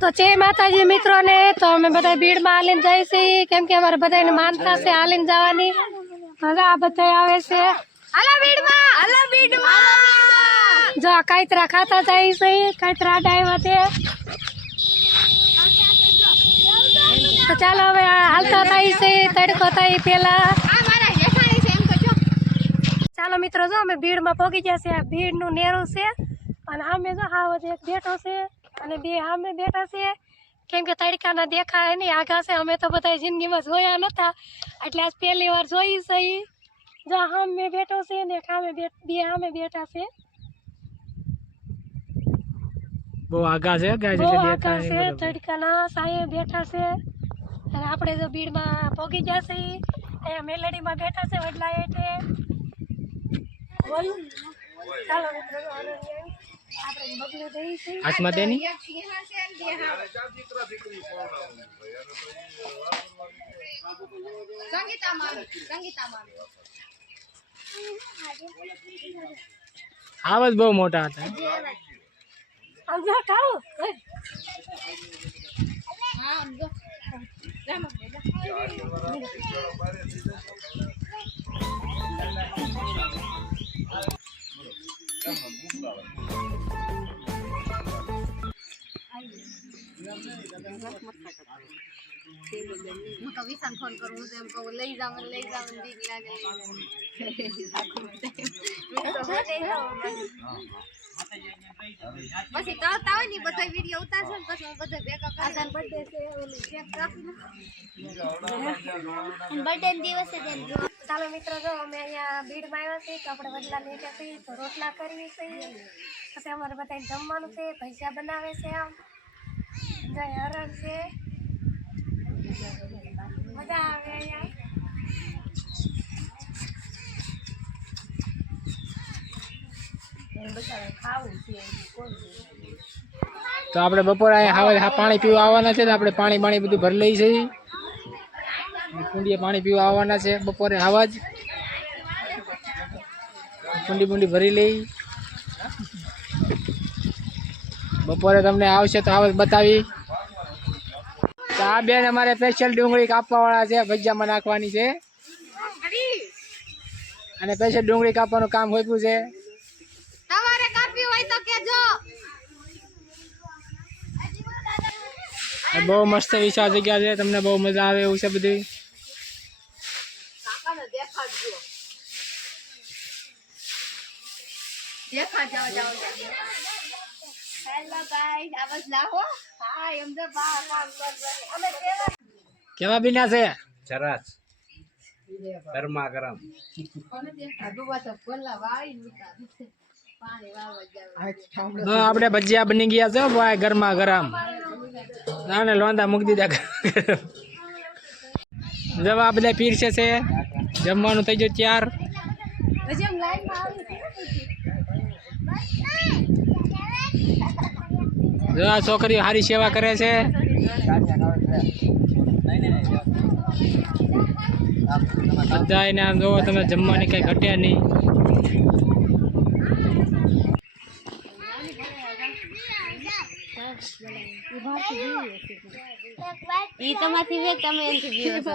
તો જય માતાજી મિત્રોને તો અમે બધા ભીડમાં હાલીને છીએ કેમ કે અમારે બધાને માનતા છે હાલીને જવાની. હવે આ બધા આવે છે. જો આ કાંતરા ખાતા જાય છે. કાંતરા આડા આવ્યા તે તો ચાલો હવે આ હાલતા થાય છે. તડકો થાય પેલા ચાલો મિત્રો જો અમે ભીડમાં પહોંચી ગયા છે. આ ભીડનું નેરું છે. અને અમે જો હાવજ એક બેઠો છે. અને બે સામે બેઠા છે કેમ કે તડકાના દેખાય નહીં. આગા છે અમે તો બધા જિંદગીમાં જોયા નતા એટલે આજ પહેલી વાર જોઈ છે ઈ. જો સામે બેઠો છે ને એક સામે બે બે સામે બેઠા છે બહુ આગા છે ગાય બહુ છે આગા દેખાય છે નહીં બરોબર. તડકાના સાયે બેઠા છે. અને આપણે જો ભીડમાં પહોંચી જશે ઈ. અહીંયા મેલડીમાં બેઠા છે વડલા હેઠે બોલું. ચાલો મિત્રો જો હવે આપણે બગલું જઈએ છીએ હાથમાં તેની આવાજ બહુ મોટા હતા આમ હું તો વિશાલ ફોન કરું હું તો એમ કહું લઈ જાવ મને લઈ જાવ મને બીક લાગે પછી તળતા હોય ને ઈ બધા વીડિયો ઉતારશે ને પછી હું બધા ભેગા કરી બર્થડે છે ઓલું કેક કાપીને બર્થડે દિવસે જેમ ચાલો મિત્રો જો અમે અહીંયા ભીડમાં આવ્યા છીએ તો આપણે વડલા લઈ ગયા છીએ તો રોટલા કરીએ છીએ પછી અમારે બધાને જમવાનું છે ભજીયા બનાવે છે આમ જય હરણ છે મજા આવે અહીંયા? તો આપણે બપોરે અહીંયા પાણી પીવા આવવાના છે ને આપણે પાણી પાણી બધું ભરી લઈ છીએ. કુંડીએ પાણી પીવા આવવાના છે બપોરે આવા જ. કુંડી બુંડી ભરી લઈ. બપોરે તમને આવશે તો આવત બતાવી. તો આ બેન અમારે સ્પેશિયલ ડુંગળી કાપવા વાળા છે ભજીયામાં નાખવાની છે. અને સ્પેશિયલ ડુંગળી કાપવાનું કામ હોપ્યું છે. તમારે કાપી હોય તો કેજો. બહુ મસ્ત વિશાળ જગ્યા છે તમને બહુ મજા આવે એવું છે બધી. કાકાને જાવ દેખાડ કેવા? કેવા બીના છે? સરસ ગરમા ગરમ. આપણે ભજીયા બની ગયા છે ભાઈ ગરમા ગરમ. આને લોંદા મૂકી દીધા. જવા બધા પીરસે છે જમવાનું થઈ ગયું ત્યાર પછી એમ લાઈનમાં આવી જો આ છોકરીઓ સારી સેવા કરે છે. બધા એને આમ જોવો તમે જમવાની કઈ ઘટ્યા નહીં. ઈ તમારથી વેગ તમે એનથી પીવો છો.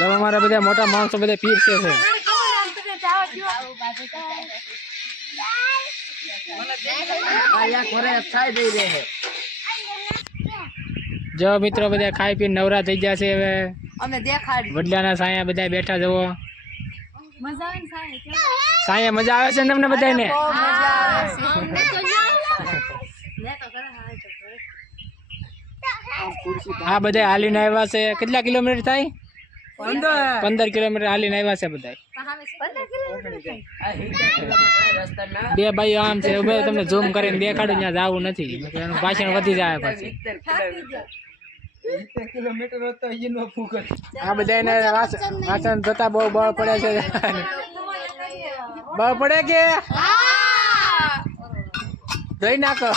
જો અમારા બધા મોટા માણસો બધા પીરસે છે જો મિત્રો બધા ખાઈ પીને નવરા થઈ ગયા છે હવે અમે દેખાડી વડલાના સાયા બધા બેઠા જવો મજા આવે ને સાહેબ સાયા મજા આવે છે ને તમને બધાને આ બધા હાલીને આવ્યા છે કેટલા કિલોમીટર થાય પંદર. કિલોમીટર હાલીને આવ્યા છે બધા બે ભાઈઓ આમ છે, ઉભે તમને ઝૂમ કરીને દેખાડું, ત્યાં જવું નથી. એનું ભાષણ વધી જાય પછી. આ બધા એને વાસણ વાસણ બહુ બળ પડે છે. બળ પડે કે? ધોઈ નાખો.